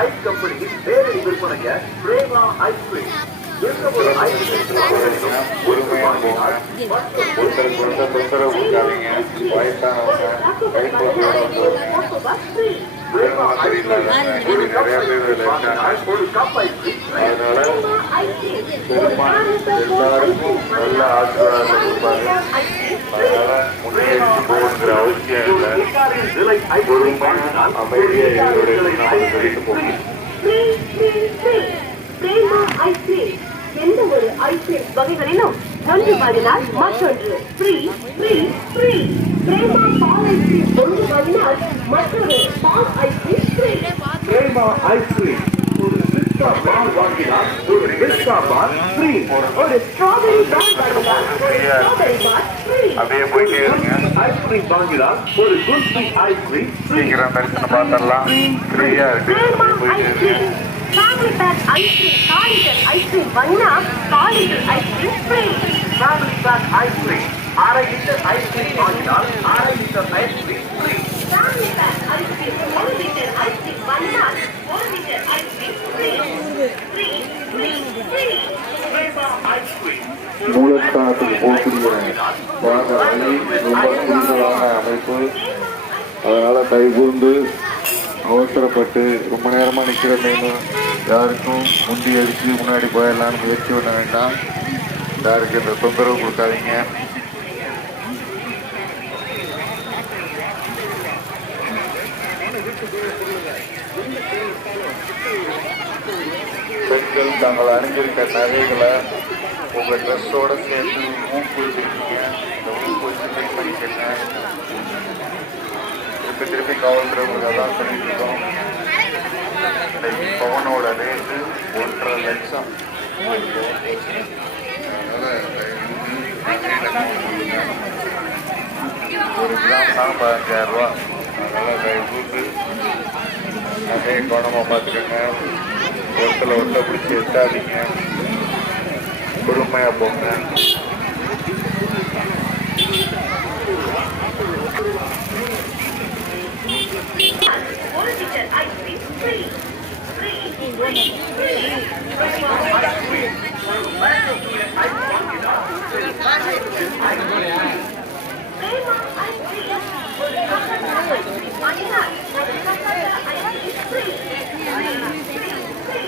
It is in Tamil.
ஐஸ் கம்பெனியின் நேரடி விற்பனைய பிரேமா ஐஸ்கிரீம். பொறுமையா போங்க. ஒருத்தருக்கு ஒருத்தர் தொந்தரவு கொடுக்காதீங்க. வயசானவங்க கைக்குழந்தையோட நிறைய பேர் இருக்காங்க. அதனால பெருமாள் எல்லாருக்கும் நல்ல ஆசீர்வாதம் கொடுப்பாங்க. அதனால முன்னேறி போகிற அவசியம் இல்லை. பொறுமையா அமைதியா சொல்லிட்டு போங்க. எந்த ஒரு ஐஸ்கிரீம் வகைகளிலும் ஒன்று வாங்கினால் மற்றொன்று ஃப்ரீ ஃப்ரீ ஃப்ரீ. பிரேமா பால் ஐஸ்கிரீம் ஒன்று வாங்கினால் மற்றொரு பால் ஐஸ்கிரீம் ஃப்ரீ. பிரேமா ஐஸ்கிரீம் ஒரு பிஸ்கா பால் வாங்கினால் ஒரு பிஸ்கா பால் ஃப்ரீ. ஒரு ஸ்ட்ராபெரி பால் வாங்கினால் ஸ்ட்ராபெரி பால் ஃப்ரீ. அப்படியே போயிட்டே இருங்க. ஐஸ்கிரீம் வாங்கினால் ஒரு குல்ஃபி ஐஸ்கிரீம் ஃப்ரீ. சீக்கிரம் தரிசனம் பார்த்தரலாம். ஃப்ரீயா இருக்கு. போயிட்டே இருங்க. Family pack ice cream 4 litre ice cream வாங்கினா 4 litre ice cream free. Family pack ice cream 1/2 litre ice cream வாங்கினால் 1/2 litre ice cream free. Family pack ice cream 1 litre ice cream வாங்கினா 1 litre ice cream free. Free free free. Prema ice cream மூலஸ்தானத்துக்கு போகக்கூடிய வழி ரொம்ப கூடுதலான அமைப்பு. அதனால கைகூர்ந்து அவசரப்பட்டு ரொம்ப நேரமாக நிற்கிறேன்னு யாருக்கும் முந்தி அடித்து முன்னாடி போயிடலான்னு முயற்சி பண்ண வேண்டாம். யாருக்கு இந்த தொந்தரவு கொடுக்காதீங்க. பெண்கள் தாங்கள் அணிஞ்சிருக்க நகைகளை உங்கள் ட்ரெஸ்ஸோடு சேர்த்து ஊக்கு வச்சுருக்கீங்க. இந்த ஊக்கு வச்சு செக் பண்ணிக்கங்க. திருப்பி காவல்துறைகளுக்கு அதான் சொல்லிட்டு இருக்கோம். இன்னைக்கு பவனோட ரேட்டு 1.5 லட்சம். ஒரு கிராம் தான் 15,000 ரூபா. அதனால் கைகூட்டு நகையை கவனமாக பார்த்துக்கோங்க. ஒருத்தரை பிடிச்சி எட்டாதீங்க. பொறுமையாக போங்க. ஒரு litre ice cream free. Free free free. Prema ice cream ஒரு கப்பல் ஐஸ்கிரீம் வாங்கினால் ஒரு கப்பல் ice cream free. Free free free.